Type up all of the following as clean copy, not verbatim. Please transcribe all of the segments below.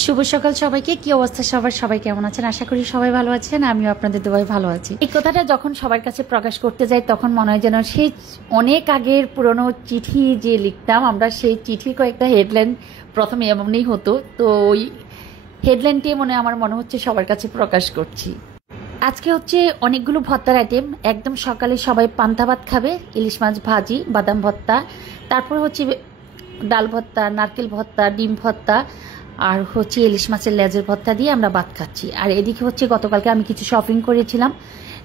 শুভ সকাল সবাইকে। কি অবস্থা সবার? সবাই কেমন আছেন? আশা করি সবাই ভালো আছেন। আমিও আপনাদের দোয়ায় ভালো আছি। এই কথাটা যখন সবার কাছে প্রকাশ করতে যাই তখন মনে হয় যেন সেই অনেক আগের পুরনো চিঠি যে লিখতাম আমরা, সেই চিঠির কয়েকটা হেডলাইন প্রথমে এমনই হতো, তো ওই হেডলাইনটি আমার মনে হচ্ছে সবার কাছে প্রকাশ করছি। আজকে হচ্ছে অনেকগুলো ভর্তার আইটেম। একদম সকালে সবাই পান্তা ভাত খাবে, ইলিশ মাছ ভাজি, বাদাম ভর্তা, তারপর হচ্ছে ডাল ভর্তা, নারকেল ভর্তা, ডিম ভর্তা, আর হচ্ছে ইলিশ মাছের লেজের ভর্তা দিয়ে আমরা ভাত খাচ্ছি। আর এদিকে হচ্ছে গতকালকে আমি কিছু শপিং করেছিলাম।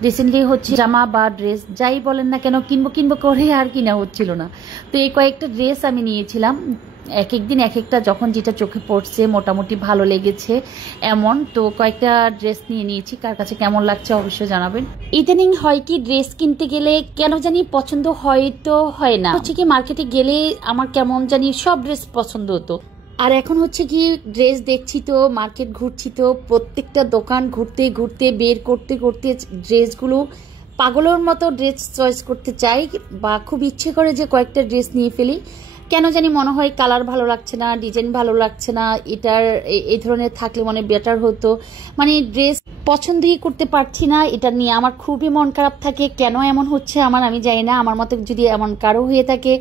রিসেন্টলি হচ্ছে জামা বা ড্রেস যাই বলেন না কেন কিনবো করে আর কিনা হচ্ছিল না, তো এই কয়েকটা ড্রেস আমি নিয়েছিলাম। এক একদিন এক একটা যখন যেটা চোখে পড়ছে মোটামুটি ভালো লেগেছে এমন, তো কয়েকটা ড্রেস নিয়েছি। কার কাছে কেমন লাগছে অবশ্যই জানাবেন। ইদানিং হয় কি, ড্রেস কিনতে গেলে কেন জানি পছন্দ হয়তো হয় না, হচ্ছে কি মার্কেটে গেলে আমার কেমন জানি সব ড্রেস পছন্দ হতো। আর এখন হচ্ছে কি ড্রেস দেখছি তো, মার্কেট ঘুরছি তো, প্রত্যেকটা দোকান ঘুরতে ঘুরতে বের করতে করতে ড্রেসগুলো পাগলের মতো ড্রেস চয়েস করতে চাই, বা খুব ইচ্ছে করে যে কয়েকটা ড্রেস নিয়ে ফেলি। কেন জানি মনে হয় কালার ভালো লাগছে না, ডিজাইন ভালো লাগছে না, এটার এই ধরনের থাকলে মনে বেটার হতো। ড্রেস পছন্দই করতে পারছি না, এটা নিয়ে আমার খুবই মন খারাপ থাকে। কেন এমন হচ্ছে আমি জানি না। আমার মতো যদি এমন কারো হয়ে থাকে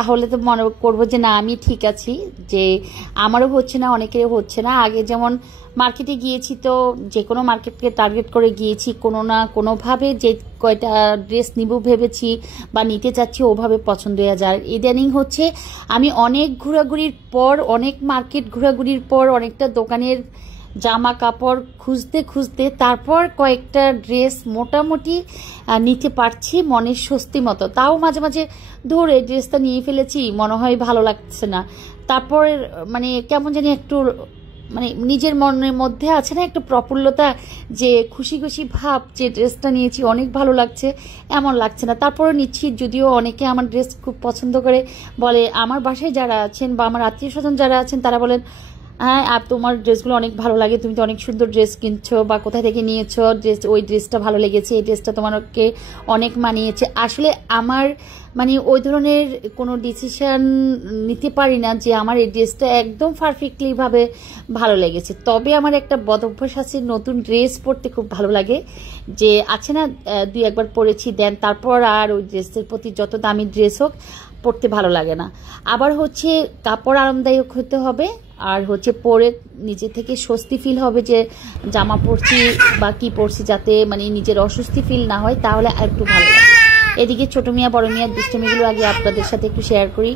তাহলে তো মনে করবো যে না আমি ঠিক আছি, যে আমারও হচ্ছে না, অনেকেরও হচ্ছে না। আগে যেমন মার্কেটে গিয়েছি তো যে কোনো মার্কেটকে টার্গেট করে গিয়েছি, কোনো না কোনোভাবে যে কয়টা ড্রেস নিব ভেবেছি বা নিতে চাচ্ছি ওভাবে পছন্দ হয়ে যায়। ইদানিং হচ্ছে আমি অনেক ঘোরাঘুরির পর, অনেক মার্কেট ঘোরাঘুরির পর, অনেকটা দোকানের জামা কাপড় খুঁজতে খুঁজতে তারপর কয়েকটা ড্রেস মোটামুটি নিতে পারছি মনের স্বস্তি মতো। তাও মাঝে মাঝে ধরে ড্রেসটা নিয়ে ফেলেছি, মনে হয় ভালো লাগছে না, তারপর কেমন জানি একটু নিজের মনের মধ্যে আছে না একটু প্রফুল্লতা, যে খুশি খুশি ভাব যে ড্রেসটা নিয়েছি অনেক ভালো লাগছে, এমন লাগছে না। তারপরে নিচ্ছি, যদিও অনেকে আমার ড্রেস খুব পছন্দ করে বলে, আমার বাসায় যারা আছেন বা আমার আত্মীয় স্বজন যারা আছেন তারা বলেন হ্যাঁ আর তোমার ড্রেসগুলো অনেক ভালো লাগে, তুমি তো অনেক সুন্দর ড্রেস কিনছো বা কোথা থেকে নিয়েছো ড্রেস, ওই ড্রেসটা ভালো লেগেছে, এই ড্রেসটা তোমাকে অনেক মানিয়েছে। আসলে আমার ওই ধরনের কোনো ডিসিশন নিতে পারি না যে আমার এই ড্রেসটা একদম পারফেক্টলি ভাবে ভালো লেগেছে। তবে আমার একটা বদ অভ্যাস আছে, নতুন ড্রেস পরতে খুব ভালো লাগে, যে আছে না দুই একবার পরেছি দেন তারপর আর ওই ড্রেসের প্রতি যত দামি ড্রেস হোক পরতে ভালো লাগে না। আবার হচ্ছে কাপড় আরামদায়ক হতে হবে, আর হচ্ছে পরে নিজে থেকে স্বস্তি ফিল হবে যে জামা পরছি বা কি পরছি, যাতে নিজের অস্বস্তি ফিল না হয়, তাহলে আর একটু ভালো লাগে। এদিকে ছোট মিয়া বড় মিয়ার দুষ্টমিগুলো আগে আপনাদের সাথে একটু শেয়ার করি।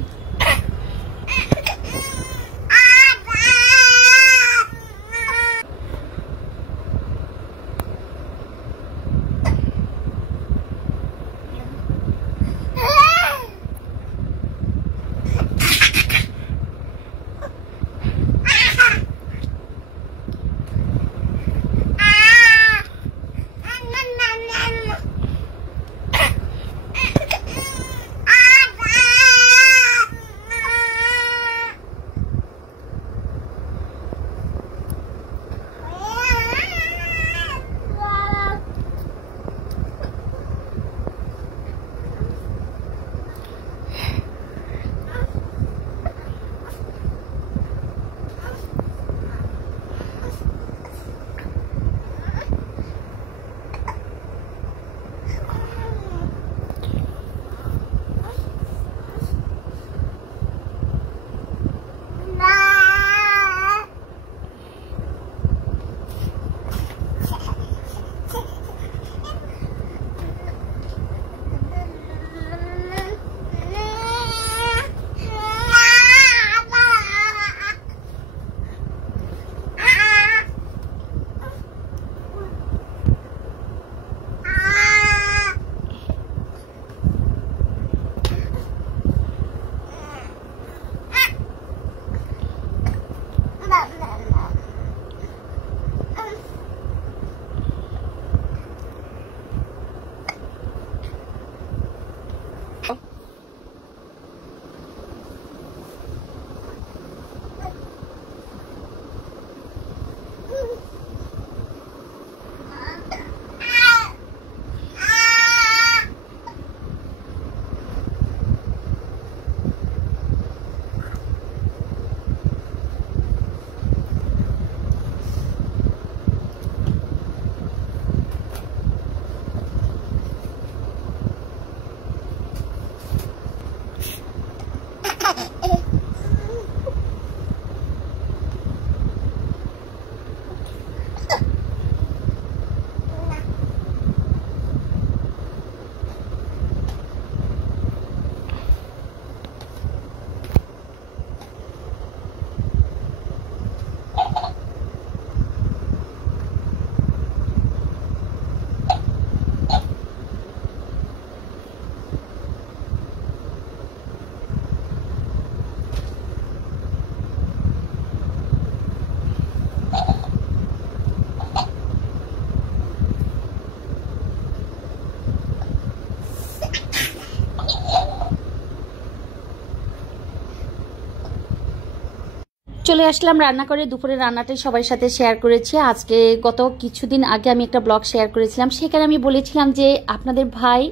চলে আসলাম রান্না করে। দুপুরে রান্নাটাই সবার সাথে শেয়ার করেছি। আজকে গত কিছুদিন আগে আমি একটা ব্লগ শেয়ার করেছিলাম, সেখানে আমি বলেছিলাম যে আপনাদের ভাই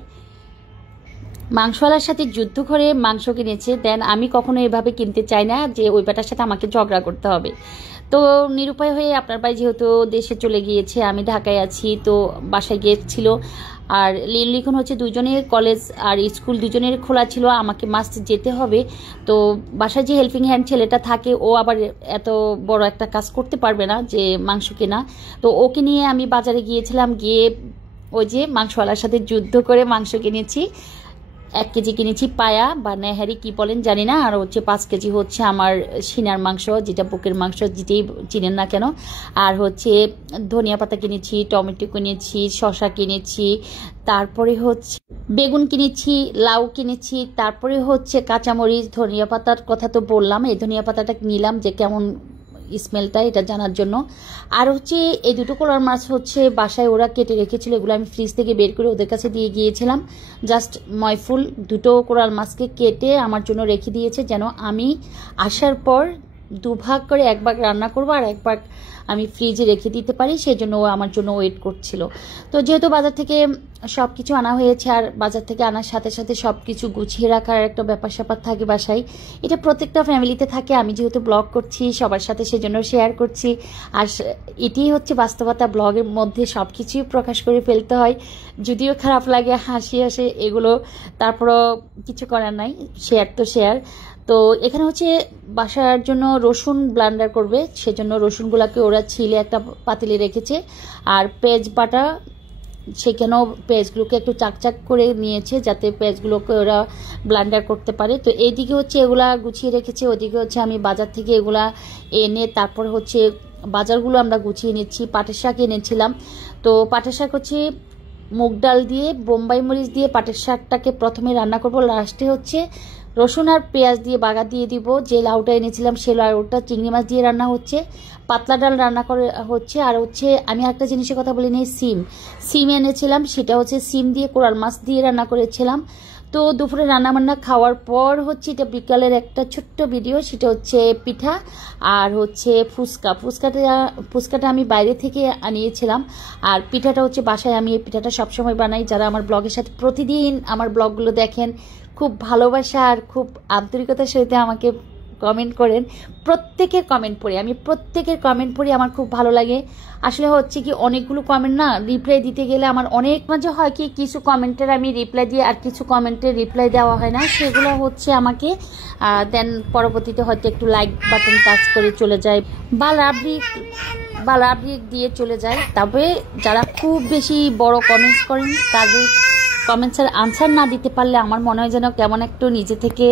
মাংসওয়ালার সাথে যুদ্ধ করে মাংস কিনেছে। দেন আমি কখনো এভাবে কিনতে চাই না যে ওই বেটার সাথে আমাকে ঝগড়া করতে হবে। তো নিরুপায় হয়ে আপনার ভাই যেহেতু দেশে চলে গিয়েছে, আমি ঢাকায় আছি, তো বাসায় গিয়েছিল। আর লিখন হচ্ছে দুজনের কলেজ আর স্কুল দুজনের খোলা ছিল, আমাকে মাস্ট যেতে হবে। তো বাসায় যে হেল্পিং হ্যান্ড ছেলেটা থাকে, ও আবার এত বড় একটা কাজ করতে পারবে না যে মাংস কেনা। তো ওকে নিয়ে আমি বাজারে গিয়েছিলাম, গিয়ে ওই যে মাংসওয়ালার সাথে যুদ্ধ করে মাংস কিনেছি। 1 কেজি কিনেছি পায়া বা নেহারি কি বলেন জানি না, আর হচ্ছে 5 কেজি হচ্ছে আমার সিনার মাংস, যেটা বুকের মাংস, যেটাই চিনেন না কেন। আর হচ্ছে ধনিয়া পাতা কিনেছি, টমেটো কিনেছি, শসা কিনেছি, তারপরে হচ্ছে বেগুন কিনেছি, লাউ কিনেছি, তারপরে হচ্ছে কাঁচামরিচ। ধনিয়া পাতার কথা তো বললাম, এই ধনিয়া পাতাটা নিলাম যে কেমন স্মেলটা এটা জানার জন্য। আর হচ্ছে এই দুটো কোলার মাছ হচ্ছে বাসায় ওরা কেটে রেখেছিল, এগুলো আমি ফ্রিজ থেকে বের করে ওদের কাছে দিয়ে গিয়েছিলাম। জাস্ট ময়ফুল দুটো কোরাল মাছকে কেটে আমার জন্য রেখে দিয়েছে, যেন আমি আসার পর 2 ভাগ করে 1 ভাগ রান্না করবো আর 1 ভাগ আমি ফ্রিজে রেখে দিতে পারি, সেই জন্য ও আমার জন্য ওয়েট করছিল। তো যেহেতু বাজার থেকে সব কিছু আনা হয়েছে, আর বাজার থেকে আনার সাথে সাথে সব কিছু গুছিয়ে রাখার একটা ব্যাপার স্যাপার থাকে বাসায়, এটা প্রত্যেকটা ফ্যামিলিতে থাকে। আমি যেহেতু ব্লগ করছি সবার সাথে, সেজন্য শেয়ার করছি। আর এটাই হচ্ছে বাস্তবতা, ব্লগের মধ্যে সব কিছুই প্রকাশ করে ফেলতে হয়। যদিও খারাপ লাগে, হাসি আসে, এগুলো তারপরও কিছু করার নাই, শেয়ার তো শেয়ার। তো এখানে হচ্ছে বাসার জন্য রসুন ব্লেন্ডার করবে, সেজন্য রসুনগুলোকে ওরা ছিলে একটা পাতিলে রেখেছে। আর পেঁয়াজ বাটা, সেখানেও পেঁয়াজগুলোকে একটু চাকচাক করে নিয়েছে যাতে পেঁয়াজগুলোকে ওরা ব্লেন্ডার করতে পারে। তো এইদিকে হচ্ছে এগুলা গুছিয়ে রেখেছে, ওদিকে হচ্ছে আমি বাজার থেকে এগুলা এনে তারপর হচ্ছে বাজারগুলো আমরা গুছিয়ে নিচ্ছি। পাটের শাক এনেছিলাম, তো পাটের শাক হচ্ছে মুগ ডাল দিয়ে বোম্বাই মরিচ দিয়ে পাটের শাকটাকে প্রথমে রান্না করব, লাস্টে হচ্ছে রসুন আর পেঁয়াজ দিয়ে বাগা দিয়ে দিব। যে লাউটা এনেছিলাম সে লাউটা চিংড়ি মাছ দিয়ে রান্না হচ্ছে, পাতলা ডাল রান্না করে হচ্ছে। আর হচ্ছে আমি একটা জিনিসের কথা বলি নি, সিম এনেছিলাম, সেটা হচ্ছে সিম দিয়ে কোরাল মাছ দিয়ে রান্না করেছিলাম। তো দুপুরে রান্নাবান্না খাওয়ার পর হচ্ছে এটা বিকালের একটা ছোট্ট ভিডিও, সেটা হচ্ছে পিঠা আর হচ্ছে ফুচকাটা আমি বাইরে থেকে আনিয়েছিলাম। আর পিঠাটা হচ্ছে বাসায় আমি এই পিঠাটা সবসময় বানাই। যারা আমার ব্লগের সাথে প্রতিদিন আমার ব্লগগুলো দেখেন, খুব ভালোবাসা আর খুব আন্তরিকতার সহিত আমাকে কমেন্ট করেন, প্রত্যেকের কমেন্ট পড়ি, আমি প্রত্যেকের কমেন্ট পড়ি, আমার খুব ভালো লাগে। আসলে হচ্ছে কি অনেকগুলো কমেন্ট না রিপ্লাই দিতে গেলে আমার অনেক মাঝে হয় কি কিছু কমেন্টের আমি রিপ্লাই দিই আর কিছু কমেন্টের রিপ্লাই দেওয়া হয় না, সেগুলো হচ্ছে আমাকে দেন পরবর্তীতে হয়তো একটু লাইক বাটন টাচ করে চলে যায় বা লাভ দিয়ে চলে যায়। তবে যারা খুব বেশি বড় কমেন্টস করেন তাদের কমেন্টসের আনসার না দিতে পারলে আমার মনে হয় যেন কেমন একটু নিজে থেকে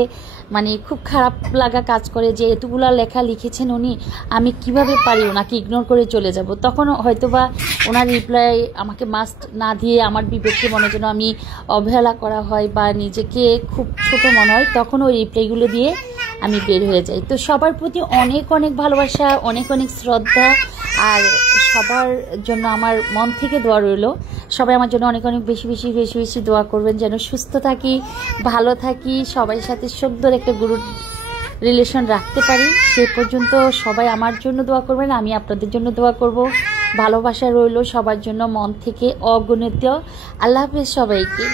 মানে খুব খারাপ লাগা কাজ করে, যে এতগুলা লেখা লিখেছেন উনি, আমি কিভাবে পারি ওনাকে ইগনোর করে চলে যাব। তখন হয়তোবা ওনার রিপ্লাই আমাকে মাস্ট না দিয়ে আমার বিবেককে মনে যেন আমি অবহেলা করা হয় বা নিজেকে খুব ছোট মনে হয়, তখন ওই রিপ্লাইগুলো দিয়ে আমি বের হয়ে যাই। তো সবার প্রতি অনেক অনেক ভালোবাসা, অনেক অনেক শ্রদ্ধা, আর সবার জন্য আমার মন থেকে দোয়া রইল। সবাই আমার জন্য অনেক অনেক বেশি বেশি বেশি বেশি দোয়া করবেন, যেন সুস্থ থাকি, ভালো থাকি, সবার সাথে সুন্দর একটা গুড রিলেশন রাখতে পারি। সে পর্যন্ত সবাই আমার জন্য দোয়া করবেন, আমি আপনাদের জন্য দোয়া করব। ভালোবাসা রইল সবার জন্য মন থেকে অগণিত। আল্লাহ হাফেজ সবাইকে।